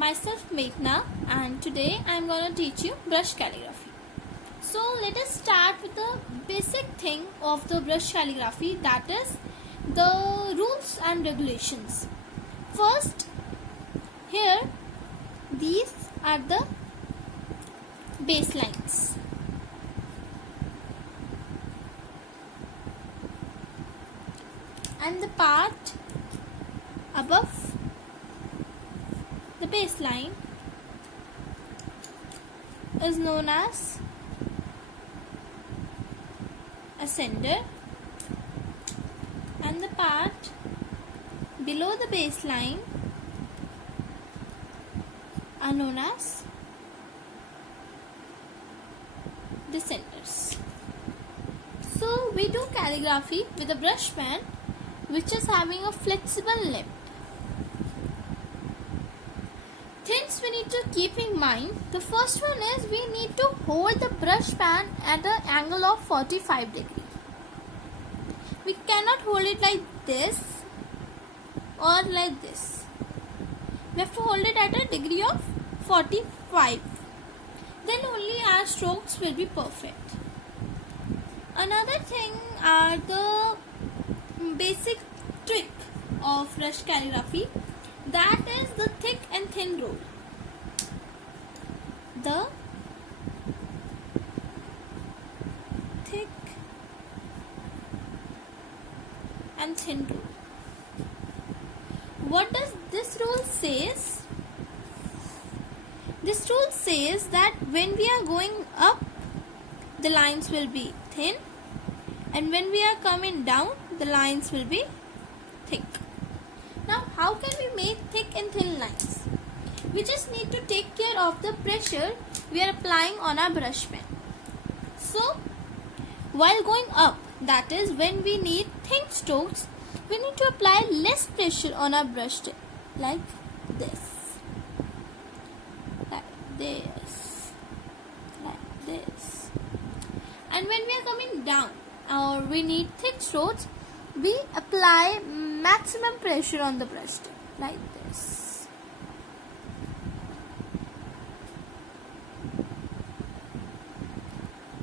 myself Meghna, and today I am going to teach you brush calligraphy. So let us start with the basic thing of the brush calligraphy, that is the rules and regulations. First, here these are the baselines. And the part above the baseline is known as ascender, and the part below the baseline are known as descenders. So we do calligraphy with a brush pen which is having a flexible lip. Things we need to keep in mind. The first one is we need to hold the brush pen at an angle of 45 degrees. We cannot hold it like this or like this. We have to hold it at a degree of 45. Then only our strokes will be perfect. Another thing are the basic trick of brush calligraphy, that is the thick and thin rule. The thick and thin rule. What does this rule says? This rule says that when we are going up, the lines will be thin, and when we are coming down, the lines will be thick. Now, how can we make thick and thin lines? We just need to take care of the pressure we are applying on our brush pen. So, while going up, that is when we need thin strokes, we need to apply less pressure on our brush tip, like this, like this, like this. And when we are coming down, or we need thick strokes, we apply maximum pressure on the brush tip, like this.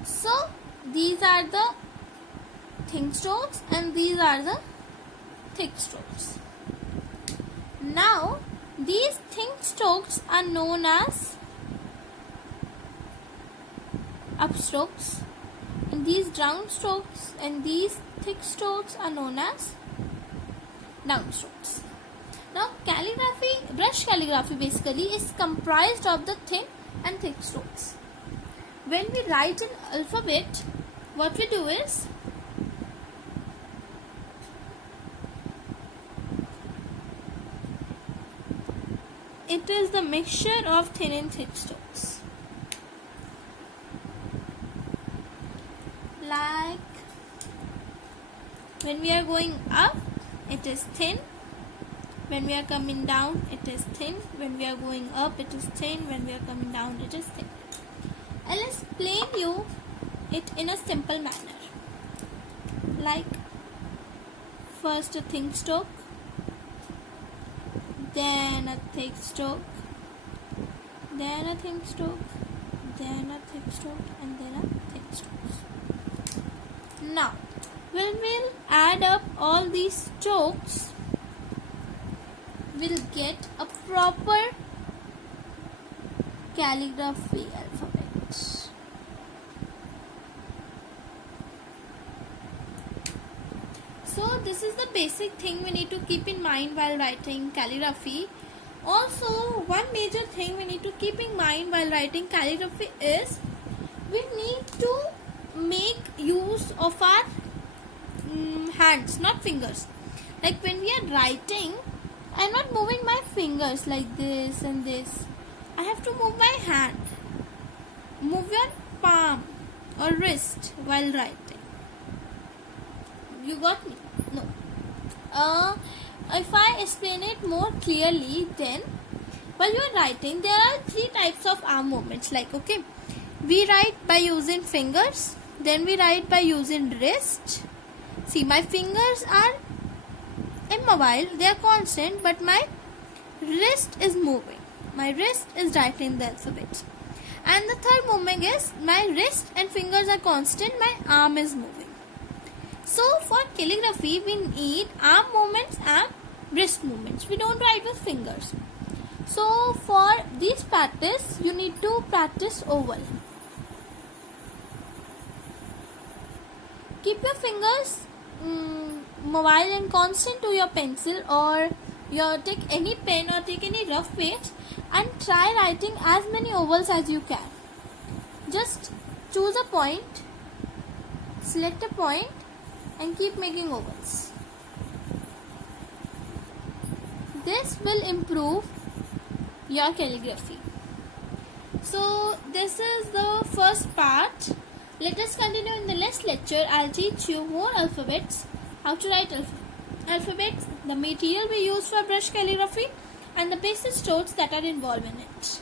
So these are the thin strokes and these are the thick strokes. Now these thin strokes are known as upstrokes, and these down strokes and these thick strokes are known as downstrokes. Now brush calligraphy basically is comprised of the thin and thick strokes. When we write an alphabet, what we do is it is the mixture of thin and thick strokes. Like when we are going up, it is thin. When we are coming down, it is thin. When we are going up, it is thin. When we are coming down, it is thin. I'll explain you it in a simple manner. Like first a thin stroke, then a thick stroke, then a thin stroke, then a thick stroke, and then a thick stroke. Now, when we'll add up all these strokes, we'll get a proper calligraphy alphabet. So this is the basic thing we need to keep in mind while writing calligraphy. Also, one major thing we need to keep in mind while writing calligraphy is we need to make use of our hands, not fingers. Like when we are writing, I am not moving my fingers like this and this. I have to move my hand. Move your palm or wrist while writing. You got me? No. If I explain it more clearly, then while you are writing, there are three types of arm movements. Like, okay, we write by using fingers, then we write by using wrist. See, my fingers are immobile, they are constant, but my wrist is moving. My wrist is writing the alphabet. And the third movement is my wrist and fingers are constant, my arm is moving. So for calligraphy, we need arm movements and wrist movements. We don't write with fingers. So for this practice, you need to practice oval. Keep your fingers mobile and constant to your pencil, or take any pen or take any rough page and try writing as many ovals as you can. Just choose a point, select a point and keep making ovals. This will improve your calligraphy. So this is the first part. Let us continue in the next lecture. I'll teach you more alphabets, how to write alphabets, the material we use for brush calligraphy and the basic strokes that are involved in it.